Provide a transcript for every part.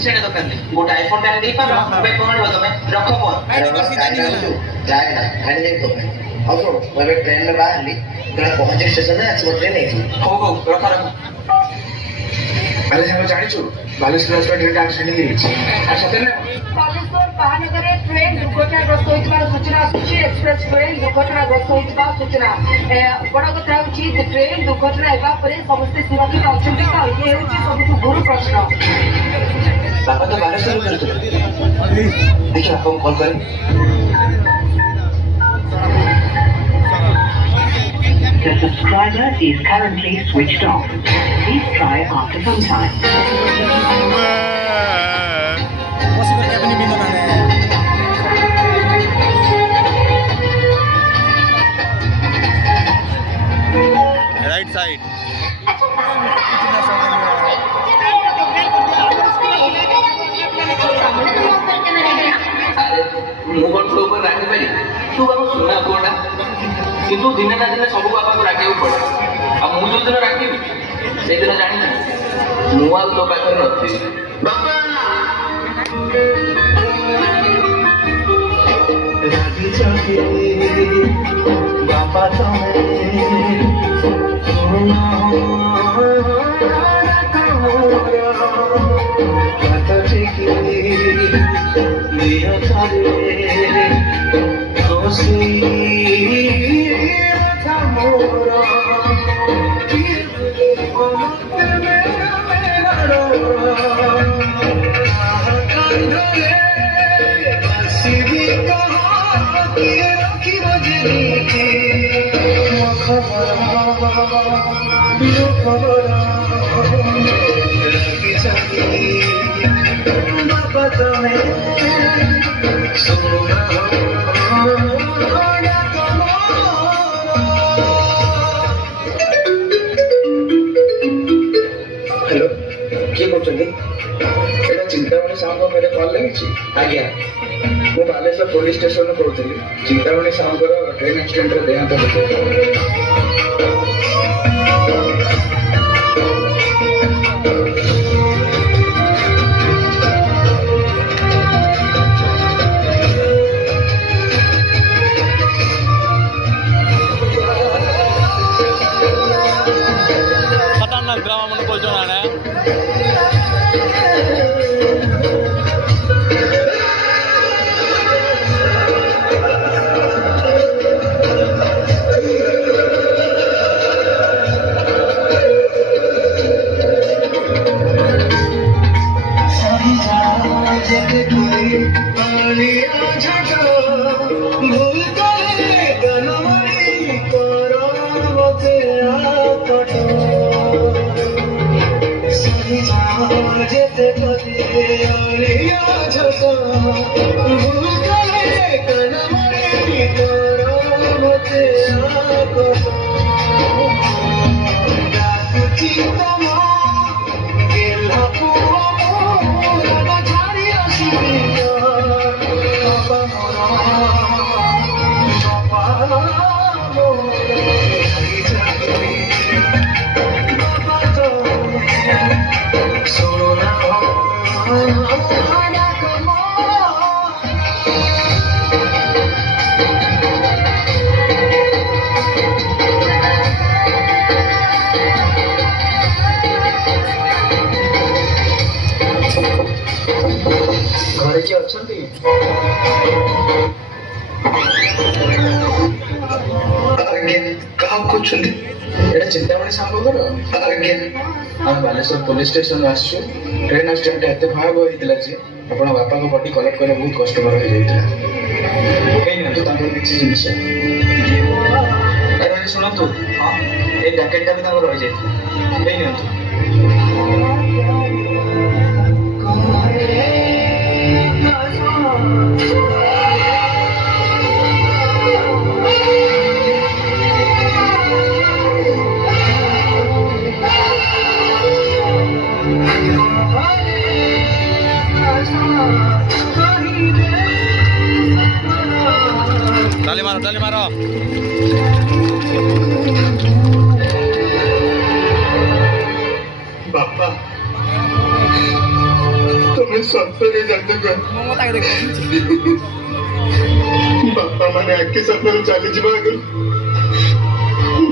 सेटा दरकार नहीं गोटे आईफोन टाइम दे पारो मोबाइल कोन तमे रखो फोन जाए ना खाली देख तो अब सुन मैं ट्रेन में बाहर ली तो पहुंचे स्टेशन में आज ट्रेन नहीं थी हो रखो रखो अरे हम जानिछु बालेश्वर एक्सप्रेस ट्रेन एक्सीडेंट ହେଇଛି आ सते ना बालेश्वर महानगर ट्रेन दुर्घटनाग्रस्त होइतबा सूचना आछि एक्सप्रेस ट्रेन दुर्घटनाग्रस्त होइतबा सूचना बड़ कथा होछि ट्रेन दुर्घटना हेबा परे समस्त सुरक्षित अछंती का ये होछि सबसे गुरु प्रश्न बाबा तो बालेश्वर में करतो देखिए आपको कॉल करें The subscriber is currently switched off. Please try after some time. Right side. Mobile तो ऊपर रखी पारी तू बाबा सुना कोडा किंतु दिने ना दिने सब बाबा को राखियो पड़े आ मु जो दिन राखी से दिन जानि ना मु आ तो पाखर नथि बाबा राखी छके बाबा तमे सुना हेलो किए करछन्ती एटा चिंतामणि साहब मेरे कॉल लगी आज्ञा मु बालेश्वर पुलिस स्टेशन में कहूली चिंतामणि साहब ट्रेन एक्सीडेंट रे देहांत होते खतरनाक ड्रामा मन बोलছো ना घरे किए अछंती आज्ञा कहा कुछ एटा चिंतामणि साहब घर आज्ञा हम बालेश्वर पुलिस स्टेशन आसछु ट्रेन एक्सीडेंट एते भयावह होइतला जे आपण बापा को बॉडी कलेक्ट करे बहुत कष्टकर हो जाइतला कहीं ना तो तांको किछि जिनिस अरे सुनो तो हां ए जैकेटटा भी तांको रह जाइतला कहीं ना तो ताली मारो बापा तुम्हें ସତରେ ଜାଦୁକର ବାପା ମାନେ ଆଖି ସାମ୍ନାରୁ ଚାଲିଯିବା ଆଗରୁ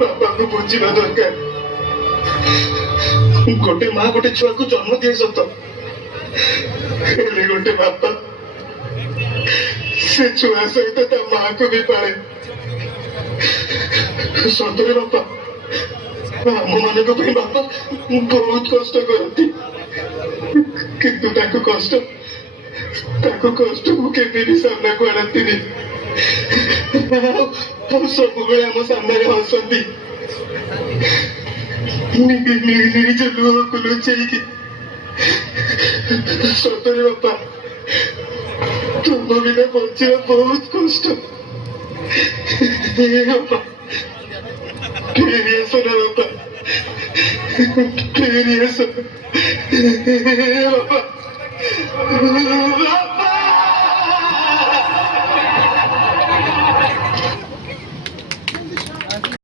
ବାପାଙ୍କୁ ବୁଝିବା ଦରକାର। ଗୋଟେ ମା ଗୋଟେ ଛୁଆକୁ ଜନ୍ମ ଦିଏ ସତ, ହେଲେ ଗୋଟେ ବାପା ସେ ଛୁଆ ସହିତ ତା ମାକୁ ବି ପାଳେ। ସତରେ ବାପା ଆମ ମାନଙ୍କ ପାଇଁ ବାପା ବହୁତ କଷ୍ଟ କରନ୍ତି, କିନ୍ତୁ ତାକୁ କଷ୍ଟ ମୁଁ କେବେ ବି ସାମ୍ନାକୁ ଆଣନ୍ତିନି। ଆଉ ସବୁବେଳେ ଆମ ସାମ୍ନାରେ ହସନ୍ତି, ନିଜ ଲୁହକୁ ଲୁଚେଇକି। ସତରେ ବାପା ତୁମ ବିନା ବଞ୍ଚିବା ବହୁତ କଷ୍ଟ। ବାପା ଫେରି ଆସ ନା ବାପା, ଫେରି ଆସ ବାପା।